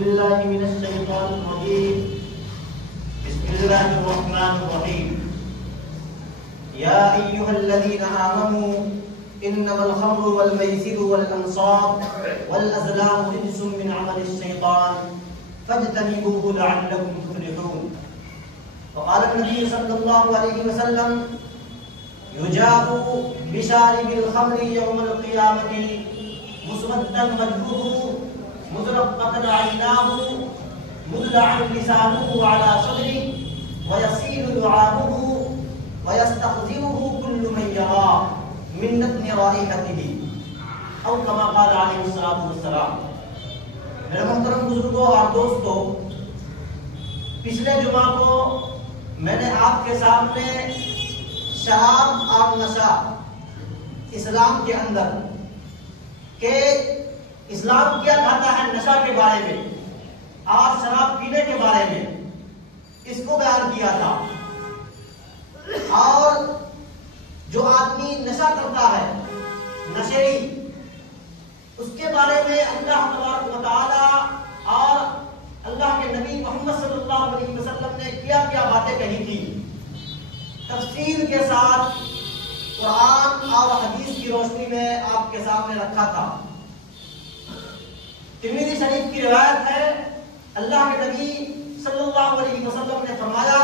بالله من الشيطان الرجيم بسم الله الرحمن الرحيم يا أيها الذين آمنوا إنما الخمر والميسر والأنصاب والأزلام رجس من عمل الشيطان فاجتنبوه لعلكم تفلحون. وقال النبي صلى الله عليه وسلم يجاء بشارب الخمر يوم القيامة مسودا وجهه مزرقة عيناه مدلعا لسانه على صدره ويسيل لعابه ويستخزنه كل من يراه من نتن رائحته او كما قال عليه الصلاة والسلام. میرے محترم بزرگوں اور دوستوں، پچھلے جمعہ کو میں نے آپ کے سامنے شراب اور نشہ اسلام کے اندر کہ اسلام کیا کہتا ہے نشہ کے بارے میں اور شراب پینے کے بارے میں اس کو بیان کیا تھا. اور جو آدمی نشہ کرتا ہے نشیڑی، اس کے بارے میں اللہ تبارک و تعالی اور اللہ کے نبی محمد صلی اللہ علیہ وسلم نے کیا کیا باتیں کہی تھی، تفصیل کے ساتھ قرآن اور حدیث کی روشنی میں آپ کے سامنے رکھا تھا. ترمذی شریف کی روایت ہے، اللہ کے نبی صلی اللہ علیہ وسلم نے فرمایا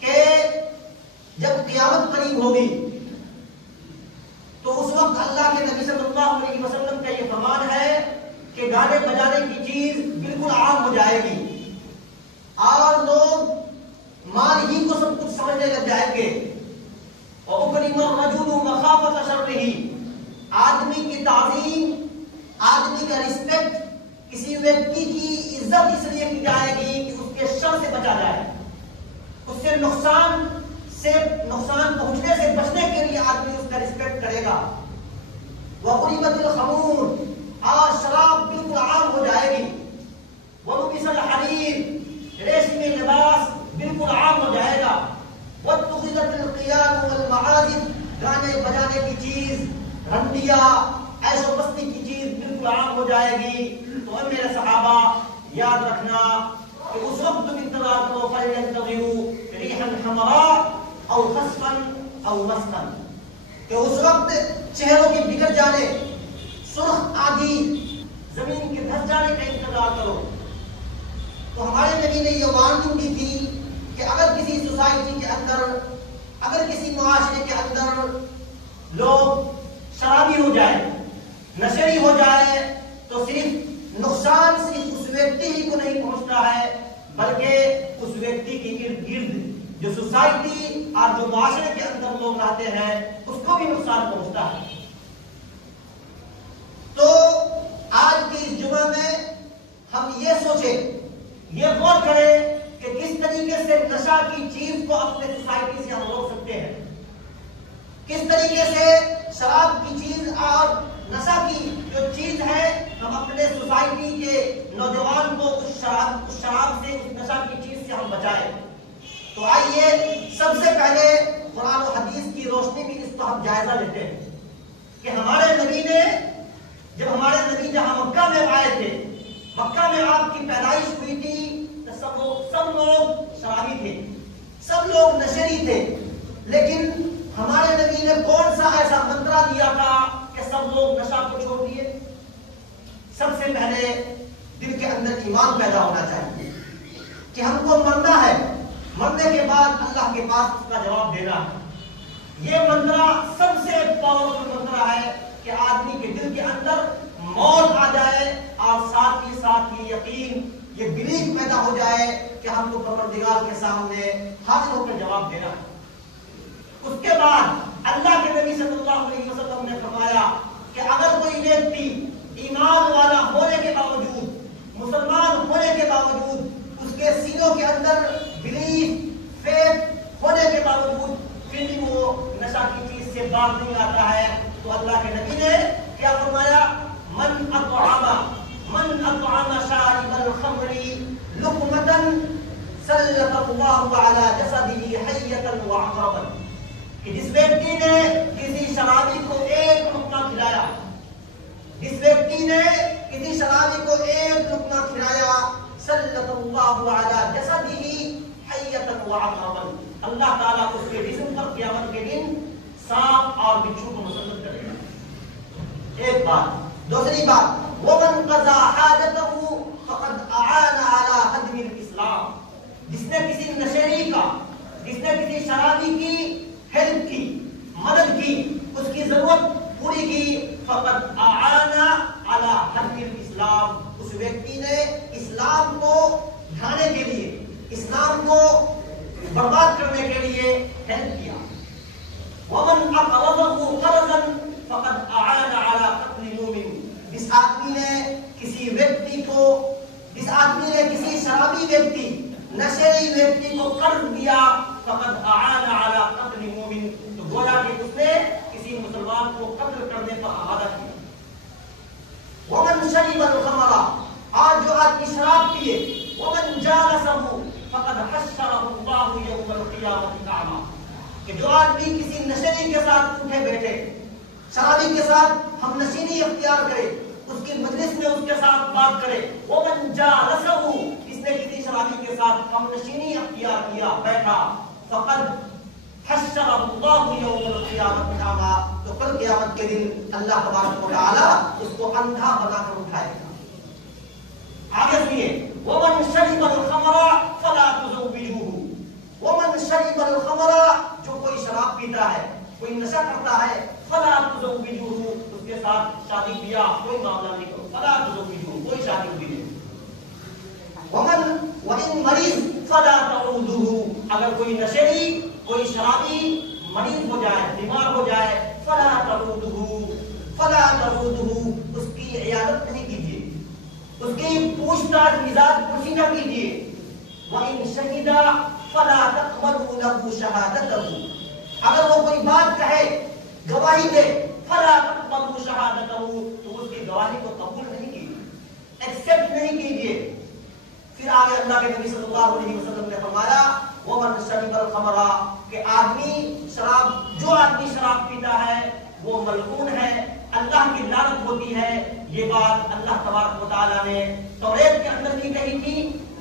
کہ جب قیامت قریب ہوگی تو اس وقت اللہ کے نبی صلی اللہ علیہ وسلم کا یہ فرمان ہے کہ گانے بجانے کی چیز بالکل عام ہو جائے گی اور لوگ مال ہی کو سب کچھ سمجھنے لگ جائیں گے. وَأُكْرِمَ الرَّجُلُ مَخَافَةَ شَرِّهِ، آدمی کی تعظیم، آدمی کا رسپیکٹ، کسی ویکتی کی عزت اس لیے کی جائے گی کہ اس کے شر سے بچا جائے، اس سے نقصان پہنچنے سے بچنے کے لیے آدمی اس کا رسپیکٹ کرے گا. وَقُرِبَتِ الْخَمُورُ، اور شراب بالکل عام ہو جائے گی. وَلُبِسَ الْحَرِيرُ، ریشمی لباس بالکل عام ہو جائے گا. وَاتُّخِذَتِ الْقِيَانُ وَالْمَعَازِفُ، گانے بجانے کی چیز، رنڈیا، عیش و مستی کی چیز بالکل عام ہو جائے گی. تو اے میرے صحابہ یاد رکھنا کہ اس وقت تم انتظار کرو، فَلْيَنْتَظِرُوا رِيحًا حَمْرَاءَ او خَصْفًا او مَسْقًا، کہ اس وقت چہروں کی بگڑ جانے، سرخ آندھی، زمین کے دھس جانے کا انتظار کرو. تو ہمارے نبی نے یہ وارننگ دی تھی کہ اگر کسی سوسائٹی کے اندر، اگر کسی معاشرے کے اندر لوگ شرابی ہو جائے، نشیڑی ہو جائے، تو صرف نقصان صرف اس ویکتی ہی کو نہیں پہنچتا ہے بلکہ اس ویکتی کے ارد گرد جو سوسائٹی اور جو معاشرے کے اندر لوگ رہتے ہیں اس کو بھی نقصان پہنچتا ہے. تو آج کی اس جمعہ میں ہم یہ سوچیں، یہ غور کریں کہ کس طریقے سے نشہ کی چیز کو اپنے سوسائٹی سے ہم روک سکتے ہیں، کس طریقے سے شراب کی چیز اور نشہ کی جو چیز ہے ہم اپنے سوسائٹی کے نوجوان کو اس شراب سے، اس نشہ کی چیز سے ہم بچائیں. تو آئیے سب سے پہلے قرآن و حدیث کی روشنی میں اس کو ہم جائزہ لیتے ہیں کہ ہمارے نبی نے، جب ہمارے نبی جہاں مکہ میں آئے تھے، مکہ میں آپ کی پیدائش ہوئی تھی، تو سب لوگ شرابی تھے، سب لوگ نشیڑی تھے، لیکن ہمارے نبی نے کون سا ایسا منترا دیا تھا کہ سب لوگ نشہ کو چھوڑ دیے؟ سب سے پہلے دل کے اندر ایمان پیدا ہونا چاہیے کہ ہم کو مرنا ہے، مرنے کے بعد اللہ کے پاس اس کا جواب دینا ہے. یہ منترا سب سے پاورفل منترا ہے کہ آدمی کے دل کے اندر موت آ جائے اور ساتھ ہی یہ یقین، یہ بلیف پیدا ہو جائے کہ ہم کو پروردگار کے سامنے حاضر ہو کر جواب دینا ہے. اس کے بعد اللہ کے نبی صلی اللہ علیہ وسلم نے فرمایا کہ اگر کوئی ویکتی ایمان والا ہونے کے باوجود، مسلمان ہونے کے باوجود، اس کے سینوں کے اندر بلیف، فیتھ ہونے کے باوجود پھر بھی وہ نشہ کی چیز سے باز نہیں آتا ہے، تو اللہ کے نبی نے کیا فرمایا؟ من اطعم شارب الخمر لقمة سلط اللہ علی جسدہ حیۃ وعقربا، کہ جس ویکتی نے کسی شرابی کو ایک لقمہ کھلایا، جس ویکتی نے کسی شرابی کو ایک لقمہ کھلایا اللہ علی جسدہ حیۃ وعقربا، اللہ تعالیٰ اس کے جسم پر قیامت کے دن سانپ اور بچھو کو مسلط کرے گا. ایک بات. دوسری بات، ومن قضى حاجته فقد اعان على هدم الاسلام، جس نے کسی نشیری کا، جس نے کسی شرابی کی ہیلپ کی، مدد کی، اس کی ضرورت پوری کی، فقد اعان على هدم الاسلام، اس ویکتی نے اسلام کو ڈھانے کے لیے، اسلام کو برباد کرنے کے لیے ہیلپ کیا. ومن اقرضه قرضا فقد اعان على قتل مؤمن، جس آدمی نے کسی ویکتی کو، جس آدمی نے کسی شرابی ویکتی، نشیری ویکتی کو قرض دیا، فقد اعان على قتل مؤمن، تو گویا کہ اس نے کسی مسلمان کو قتل کرنے پر آمادہ کیا. ومن شرب الخمر، اور جو آدمی شراب پیے، ومن جالسه فقد حشره الله يوم القيامة اعمى، کہ جو آدمی کسی نشیری کے ساتھ اٹھے بیٹھے، شرابی کے ساتھ ہم نشینی اختیار کرے، اس کی مجلس میں اس کے ساتھ بات کرے، ومن جالسه، جس نے کسی شرابی کے ساتھ ہم نشینی اختیار کیا، بیٹھا، فقد حشره الله يوم القيامة اعمى، تو کل قیامت کے دن اللہ تبارک و تعالی اس کو اندھا بنا کر اٹھائے گا. آگے سنیے، ومن شرب الخمر فلا تزوجوه، ومن شرب الخمر، جو کوئی شراب پیتا ہے، کوئی نشہ کرتا ہے، فلا تزوجوه، اس کے ساتھ شادی بیاہ کوئی معاملہ نہیں کرو، فلا تزوجوه، کوئی شادی بھی نہیں. وَإِن مریض فلا تعودوه، اگر کوئی نشیری، کوئی شرابی مریض ہو جائے، بیمار ہو جائے، فلا تعودوه، فلا تعودوه، اس کی عیادت نہیں کیجیے، اس کی پوچھ تاچھ مزاج پرسی نہ کیجیے. وَإِن شَهِدَ فَلَا تَقْبَلُوا لَهُ شَهَادَتَهُ، اگر وہ کوئی بات کہے، گواہی دے، فَلَا تَقْبَلُوا شَهَادَتَهُ، تو اس کی گواہی کو قبول نہیں کیجیے، ایکسپٹ نہیں کیجیے. پھر آگے اللہ کے نبی صلی اللہ علیہ وسلم نے فرمایا، وَمَنْ شَرِبَ الْخَمْرَ، کہ آدمی شراب، جو آدمی شراب پیتا ہے وہ ملعون ہے، اللہ کی لعنت ہوتی ہے. یہ بات اللہ تبارک و تعالیٰ نے توریت کے اندر بھی کہی تھی،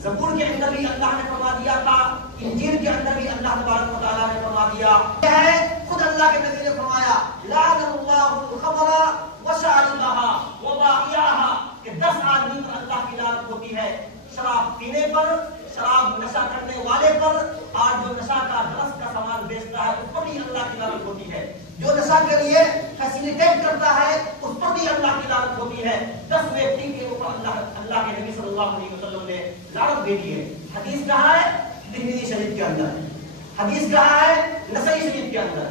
زبور کے اندر بھی اللہ نے فرما دیا تھا، انجیل کے اندر بھی اللہ تبارک و تعالیٰ نے فرما دیا ہے. خود اللہ کے نبی نے فرمایا، لعن اللہ الخمر وشاربها وبائعها، کہ 10 آدمی پر اللہ کی لعنت ہوتی ہے، شراب پینے پر، شراب نشہ کرنے والے پر، اور جو نشہ کا رس کا سامان بیچتا ہے اس پر بھی اللہ کی لعنت ہوتی ہے، جو نشہ کے لیے فیسیلیٹیٹ کرتا ہے اس پر بھی اللہ کی لعنت ہوتی ہے. 10 ویکتی کے اوپر اللہ کے نبی صلی اللہ علیہ وسلم نے لعنت بھیجی ہے. حدیث کہاں ہے؟ ترمذی شریف کے اندر. حدیث کہاں ہے؟ نسائی شریف کے اندر.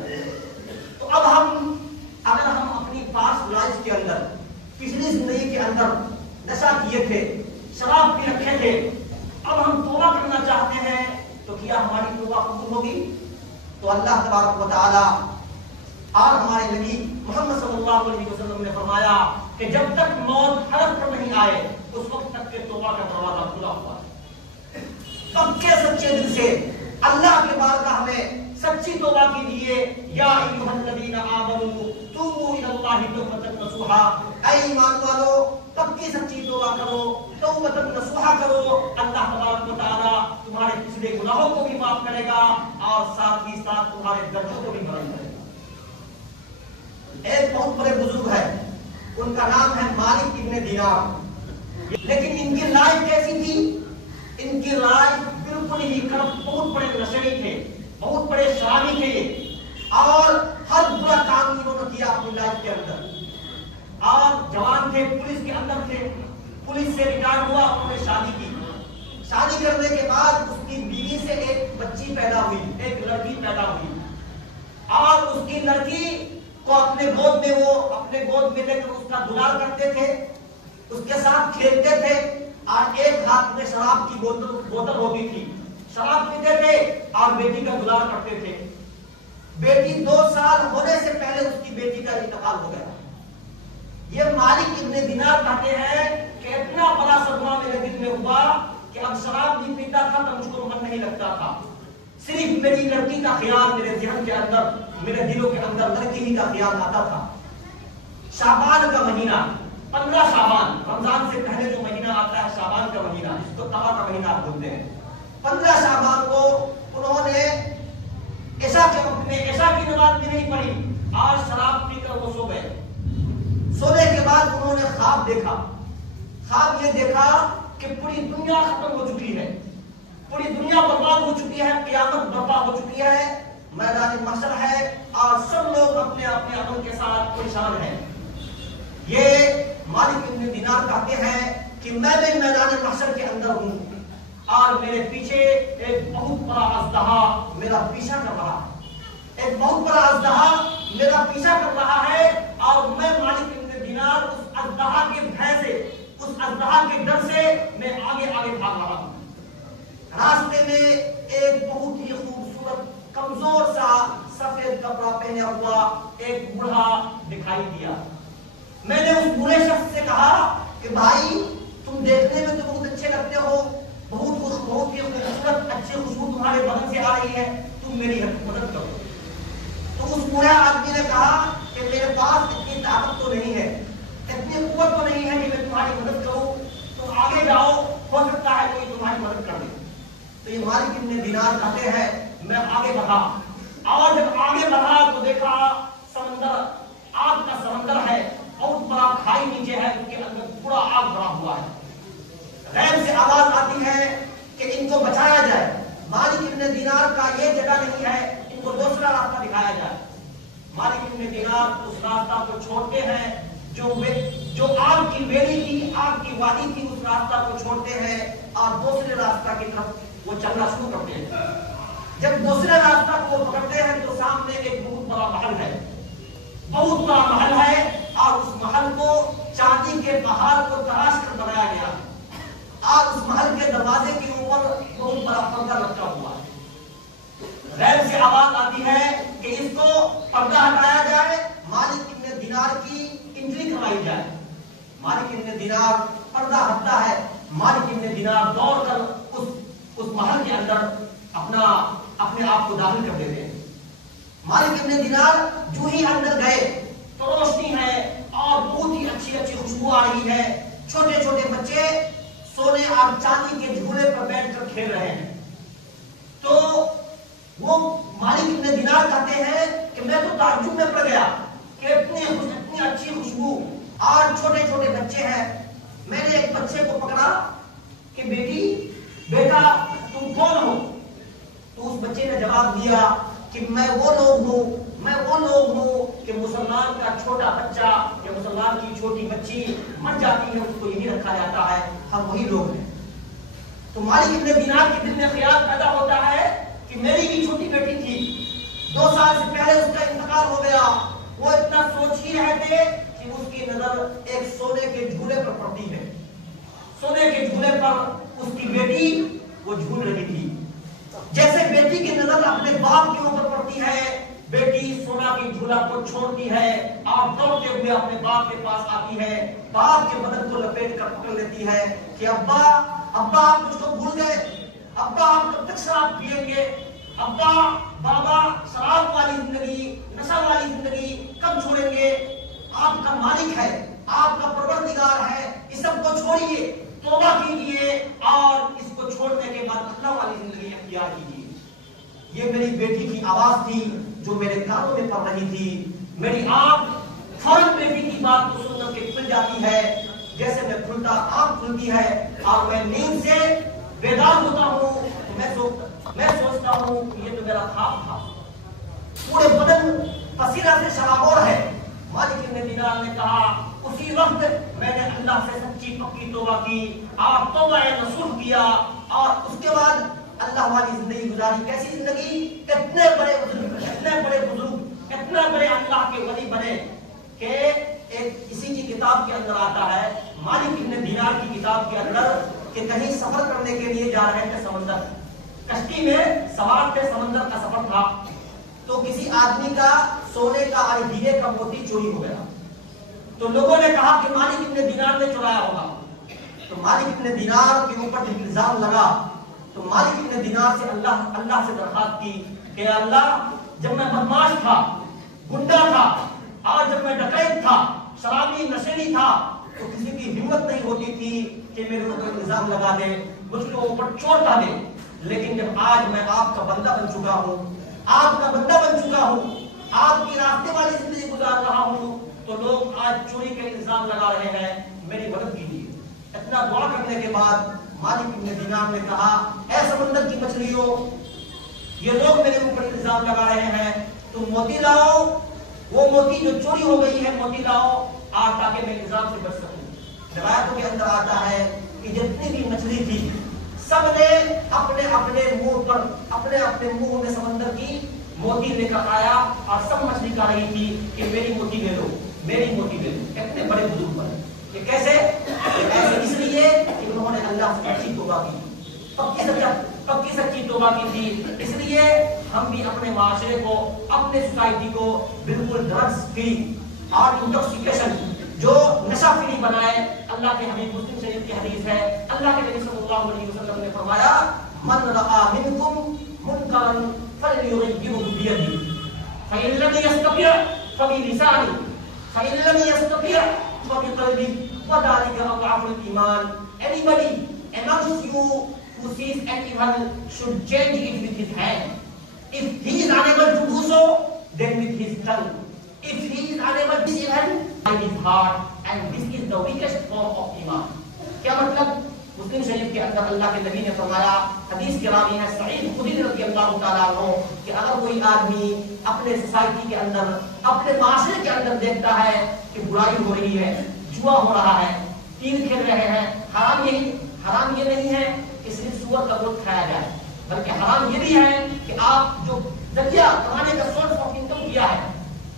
تو اب اگر ہم اپنی پاس لائف کے اندر، پچھلی زندگی کے اندر نشہ کیے تھے، شراب پی رکھے تھے، اب ہم توبہ کرنا چاہتے ہیں، تو کیا ہماری توبہ قبول ہوگی؟ تو اللہ تبارک و تعالی اور ہمارے نبی محمد صلی اللہ علیہ وسلم نے فرمایا کہ جب تک موت حلق پر نہیں آئے اس وقت تک کہ توبہ کا دروازہ کھلا ہوا ہے. پکے سچے دل سے اللہ کے بارگاہ میں سچی توبہ کیجیے. یا ایھا الذین آمنوا توبوا الی اللہ توبۃ نصوحا، اے ایمان والو پکی سچی توبہ کرو، توبۃ نصوحا کرو. اللہ تبارک و تعالی تمہارے پچھلے گناہوں کو بھی معاف کرے گا اور ساتھ ہی ساتھ تمہارے درجوں کو بھی بلند کرے گا. ایک بہت بڑے بزرگ ہے، ان کا نام ہے مالک ابن دینار، لیکن ان کی رائے کیسی تھی؟ ان کی رائے بالکل ہی کرپٹ، بہت بڑے نشری تھے، بہت بڑے شرابی تھے، اور ہر برا کام انہوں نے کیا اپنی لائف کے اندر. اور جوان تھے، پولیس کے اندر تھے، پولیس سے ریٹائر ہوا، انہوں نے شادی کی. شادی کرنے کے بعد اس کی بیوی سے ایک بچی پیدا ہوئی، ایک لڑکی پیدا ہوئی، اور اس کی لڑکی کو اپنے گود میں لے کر اس کا دلال کرتے تھے، اس کے ساتھ کھیلتے تھے، اور ایک ہاتھ میں شراب کی بوتل ہوتی تھی، شراب پیتے تھے اور بیٹی کا دلال کرتے تھے. بیٹی 2 سال ہونے سے پہلے اس کی بیٹی کا انتقال ہو گیا. یہ مالک ابن دینار کہتے ہیں کہ اتنا بڑا صدمہ میرے دل میں ہوا کہ اب شراب نہیں پیتا تھا تو مجھ کو من نہیں لگتا تھا، صرف میری لڑکی کا خیال میرے ذہن کے اندر، میرے دلوں کے اندر لڑکی ہی کا خیال آتا تھا. شعبان کا مہینہ، 15 شعبان، رمضان سے پہلے جو مہینہ آتا ہے شعبان کا مہینہ، جس کو تقویٰ کا مہینہ بولتے ہیں، 15 شعبان کو انہوں نے عشاء کی نماز بھی نہیں پڑھی اور شراب پی کر وہ سو گئے۔ سونے کے بعد انہوں نے خواب دیکھا۔ خواب یہ دیکھا کہ پوری دنیا ختم ہو چکی ہے، پوری دنیا برباد ہو چکی ہے، قیامت برپا ہو چکی ہے، میدان محشر ہے اور سب لوگ اپنے اپنے عمل کے ساتھ پریشان ہیں۔ یہ مالک ابن دینار کہتے ہیں کہ میں بھی میدان محشر کے اندر ہوں اور میرے پیچھے ایک بہت بڑا اژدہا میرا پیچھا کر رہا ہے، ایک بہت بڑا اژدہا میرا پیچھا کر رہا ہے اور میں مالک ابن دینار اس اژدہا کے بھے سے، اس اژدہا کے ڈر سے میں آگے آگے بھاگ رہا ہوں۔ راستے میں ایک بہت ہی خوبصورت کمزور سا سفید کپڑا پہنے ہوا ایک بوڑھا دکھائی دیا۔ میں نے اس بوڑھے شخص سے کہا کہ بھائی تم دیکھنے میں تو بہت اچھے لگتے ہو، بہت ہی خوبصورت اچھی خوشبو تمہارے بدن سے آ رہی ہے، تم میری مدد کرو۔ تو اس بوڑھے آدمی نے کہا کہ میرے پاس اتنی طاقت تو نہیں ہے، اتنی قوت تو نہیں ہے کہ میں تمہاری مدد کروں، تم آگے جاؤ، ہو سکتا ہے کوئی تمہاری مدد کر دے۔ تو یہ مالک ابن دینار کہتے ہیں میں آگے بڑھا اور جب آگے بڑھا تو دیکھا سمندر، آگ کا سمندر ہے، بہت بڑا کھائی نیچے ہے، اس کے اندر پورا آگ بھرا ہوا ہے۔ غیب سے آواز آتی ہے کہ ان کو بچایا جائے، مالک ابن دینار کا یہ جگہ نہیں ہے، ان کو دوسرا راستہ دکھایا جائے۔ مالک ابن دینار اس راستہ کو چھوڑتے ہیں جو آگ کی ویلی تھی، آگ کی وادی تھی، اس راستہ کو چھوڑتے ہیں اور دوسرے راستہ کی طرف وہ چلنا شروع کرتے ہیں۔ جب دوسرے راستہ کو وہ پکڑتے ہیں تو سامنے ایک بہت بڑا محل ہے، بہت بڑا محل ہے اور اس محل کو چاندی کے پہاڑ کو تراش کر بنایا گیا اور اس محل کے دروازے کے اوپر بہت بڑا پردہ لٹکا ہوا ہے۔ غیب سے آواز آتی ہے کہ اس کو پردہ ہٹایا جائے، مالک ابن دینار کی انٹری کروائی جائے۔ مالک ابن دینار پردہ ہٹتا ہے، مالک ابن دینار دوڑ کر اس محل کے اندر اپنے آپ کو داخل کر دیتے ہیں۔ مالک ابن دینار جو ہی اندر گئے تو روشنی ہے اور بہت ہی اچھی اچھی خوشبو آ رہی ہے، چھوٹے چھوٹے بچے سونے اور چاندی کے جھولے پر بیٹھ کر کھیل رہے ہیں۔ تو وہ مالک ابن دینار کہتے ہیں کہ میں تو تعجب میں پڑ گیا کہ اتنی اچھی خوشبو اور چھوٹے چھوٹے بچے ہیں۔ میں نے ایک بچے کو پکڑا کہ بیٹا تم کون ہو؟ تو اس بچے نے جواب دیا کہ میں وہ لوگ ہوں کہ مسلمان کا چھوٹا بچہ یا مسلمان کی چھوٹی بچی مر جاتی ہے، اس کو یہی رکھا جاتا ہے، ہم وہی لوگ ہیں۔ تو مالک ابن دینار کے دل میں خیال پیدا ہوتا ہے کہ میری بھی چھوٹی بیٹی تھی، 2 سال سے پہلے اس کا انتقال ہو گیا، وہ اتنا سوچ ہی رہے تھے کہ اس کی نظر ایک سونے کے جھولے پر پڑتی ہے، سونے کے جھولے پر اس کی بیٹی وہ جھول رہی تھی۔ جیسے بیٹی کی نظر اپنے باپ کے اوپر پڑتی ہے، بیٹی سونا کی جھولا کو چھوڑتی ہے اور دوڑتے ہوئے اپنے باپ کے پاس آتی ہے، باپ کے بدن کو لپیٹ کر پکڑ لیتی ہے کہ ابا آپ مجھ کو بھول گئے، ابا آپ کب تک شراب پیئیں گے، ابا بابا شراب والی زندگی، نشہ والی زندگی کب چھوڑیں گے؟ آپ کا مالک ہے، آپ کا پروردگار ہے، اس سب کو چھوڑیے، توبہ کیجیے اور اس کو چھوڑنے کے بعد اللہ والی زندگی اختیار کیجیے۔ یہ میری بیٹی کی آواز تھی جو میرے کانوں میں پڑ رہی تھی، میری آنکھ فوراً بیٹی کی بات کو سن کر کے کھل جاتی ہے، جیسے میں کھلتا آنکھ کھلتی ہے اور میں نیند سے بیدار ہوتا ہوں، میں سوچتا ہوں کہ یہ تو میرا خواب تھا، پورے بدن پسینہ سے شرابور ہے۔ مالک ابن دینار نے کہا اسی وقت میں نے اللہ سے سچی پکی توبہ کی اور توبہ نصوح کیا اور اس کے بعد اللہ والی زندگی گزاری۔ کیسی زندگی؟ کتنے بڑے بزرگ کتنے بڑے اللہ کے ولی بنے کہ ایک اسی کی کتاب کے اندر آتا ہے، مالک ابن دینار کی کتاب کے اندر، کہ کہیں سفر کرنے کے لیے جا رہے تھے، سمندر کشتی میں سوار تھے، سمندر کا سفر تھا، تو کسی آدمی کا سونے کا اور ہیرے کا موتی چوری ہو گیا۔ تو لوگوں نے کہا کہ مالک ابن دینار نے چرایا ہوگا، تو مالک ابن دینار کے اوپر جب الزام لگا تو مالک ابن دینار سے اللہ سے درخواست کی کہ اللہ، جب میں بدماش تھا، گنڈا تھا اور جب میں ڈکیت تھا، شرابی نشیلی تھا، تو کسی کی ہمت نہیں ہوتی تھی کہ میرے اوپر الزام لگا دے, مجھ کو اوپر چوٹ ڈالے. لیکن جب آج میں آپ کا بندہ بن چکا ہوں, آپ کا بندہ بن چکا ہوں, آپ کی راستے والی زندگی گزار رہا ہوں, تو لوگ آج چوری کے الزام لگا رہے ہیں, میری مدد کیجیے. اتنا دعا کرنے کے بعد مالک ابن دینار نے کہا, اے سمندر کی مچھلیوں, یہ لوگ میرے اوپر الزام لگا رہے ہیں, تم موتی لاؤ, وہ موتی جو چوری ہو گئی ہے موتی لاؤ, تاکہ میں الزام سے بچ سکوں. روایتوں کے اندر آتا ہے کہ جتنی بھی مچھلی تھی سب نے اپنے اپنے منہ پر اپنے اپنے منہ میں سمندر کی موتی لے کر آیا, اور سب مچھلی کہہ رہی تھی کہ میری موتی لے لو, میری موتی لے لو. اتنے بڑے بزرگ پر یہ کیسے؟ ایسے اس لیے کہ انہوں نے اللہ سے سچی توبہ کی, پکی سچی توبہ کی تھی. اس لیے ہم بھی اپنے معاشرے کو, اپنے سوسائٹی کو بالکل ڈرگز فری اور انٹاکسیکیشن, جو نشہ فری بنائے. اللہ کے حبیب مسلم شریف کی حدیث ہے, اللہ کے نبی صلی اللہ علیہ وسلم نے فرمایا, من رأى منکم منکرا فلیغیرہ بیدہ فإن لم یستطع فبلسانہ فإن لم یستطع فبقلبہ وذلک اضعف الایمان. Anybody amongst you who sees an evil should change it with his hand. If he is unable to do so, then with his tongue. If he is unable to evil, by his heart, and this is the weakest form of iman. کیا مطلب؟ مسلم شریف کے اندر اللہ کے نبی نے فرمایا, حدیث کے راوی ہے سعید خدری رضی اللہ تعالیٰ عنہ, کہ اگر کوئی آدمی اپنے سوسائٹی کے اندر, اپنے معاشرے کے اندر دیکھتا ہے کہ برائی ہو رہی ہے, جوا ہو رہا ہے, تیر کھیل رہے ہیں, حرام یہ نہیں ہے کہ صرف سور کا گوشت کھایا جائے, بلکہ حرام یہ بھی ہے کہ آپ جو ذریعہ کمانے کا سورس آف انکم کیا ہے,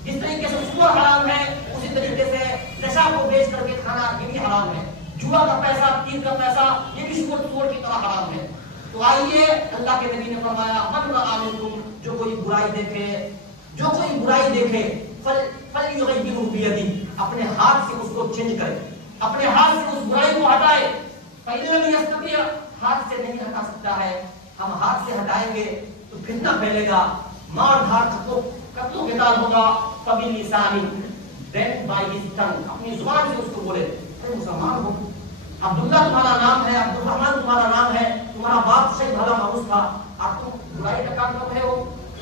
جس طریقے سے سور حرام ہے, اسی طریقے سے نشہ کو بیچ کر کے کھانا یہ بھی حرام ہے. جوا کا پیسہ, تیر کا پیسہ, یہ بھی سور کی طرح حرام ہے. تو آئیے, اللہ کے نبی نے فرمایا, من رأى منکم, جو کوئی برائی دیکھے فلیغیرہ بیدہ, اپنے ہاتھ سے اس کو چینج کرے, اپنے ہاتھ سے اس برائی کو ہٹائے. فإن لم یستطع, ہاتھ سے نہیں ہٹا سکتا ہے, ہم ہاتھ سے ہٹائیں گے تو فتنہ پھیلے گا, مار دھاڑ قتل و قتال ہوگا. فبلسانہ, then by his tongue, اپنی زبان سے اس کو بولے, اے مسلمان ہو, عبداللہ تمہارا نام ہے, عبد الرحمن تمہارا نام ہے, تمہارا باپ شاید بھلا مانوس تھا, اور تم برائی کا کام کر رہے ہو.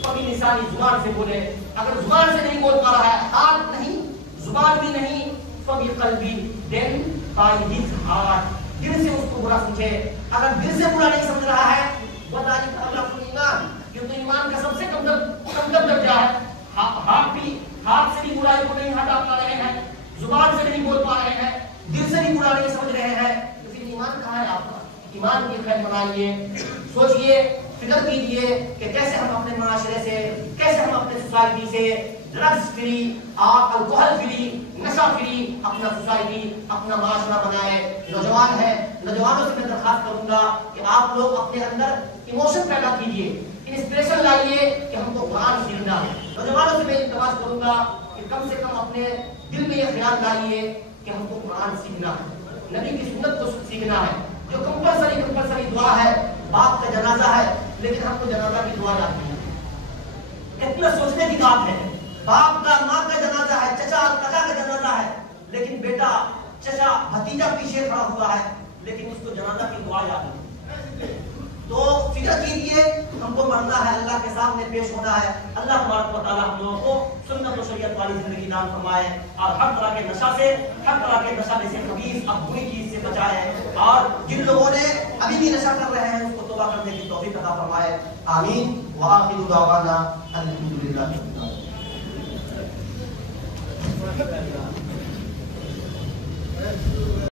فبلسانہ, زبان سے بولے. اگر زبان سے نہیں بول پا رہا ہے, ہاتھ نہیں, زبان بھی نہیں, فبقلبہ, then by his heart, دل سے اس کو برا سمجھے. اگر دل سے برا نہیں سمجھ رہا ہے, وذلک اضعف الایمان, یہ تو ایمان کا سب سے کم درجہ ہے. ہاتھ سے بھی برائی کو نہیں ہٹا پا رہے ہیں, زبان سے نہیں بول پا رہے ہیں, دل سے بھی برا نہیں سمجھ رہے ہیں, تو پھر ایمان کہاں ہے آپ کا؟ ایمان کی خیر بنائیے, سوچئے, فکر کیجئے کہ کیسے ہم اپنے معاشرے سے, کیسے ہم اپنے سوسائٹی سے ڈرگز فری اور الکوہل فری, نشہ فری اپنا سوسائٹی, اپنا معاشرہ بنائے. نوجوان ہے, نوجوانوں سے میں درخواست کروں گا کہ آپ لوگ اپنے اندر ایموشن پیدا کیجئے, انسپریشن لائیے کہ ہم کو قرآن سیکھنا ہے. نوجوانوں سے میں التماس کروں گا کہ کم سے کم اپنے دل میں یہ خیال لائیے کہ ہم کو قرآن سیکھنا ہے, نبی کی سنت کو سیکھنا ہے. جو کمپلسری دعا ہے, باپ کا جنازہ ہے, لیکن ہم کو جنازہ کی دعا جاتی ہے. اتنا سوچنے کی بات ہے, باپ کا, ماں کا جنازہ ہے, چچا کا جنازہ ہے, لیکن بیٹا, چچا, بھتیجا پیچھے کھڑا ہوا ہے, لیکن اس کو جنازہ کی دعا یاد نہیں. تو فکر کیجئے, ہم کو مرنا ہے, اللہ کے سامنے پیش ہونا ہے. اللہ تبارک و تعالی ہم لوگوں کو سنت و شریعت والی زندگی دان فرمائے, اور ہر طرح کے نشہ سے, ہر طرح کے نشہ سے خبیث اور بری چیز سے بچائے, اور جن لوگوں نے ابھی بھی نشہ کر رہے ہیں اس کو توبہ کرنے کی توفیق عطا فرمائے. آمین. وآخر دعوانا الحمدللہ.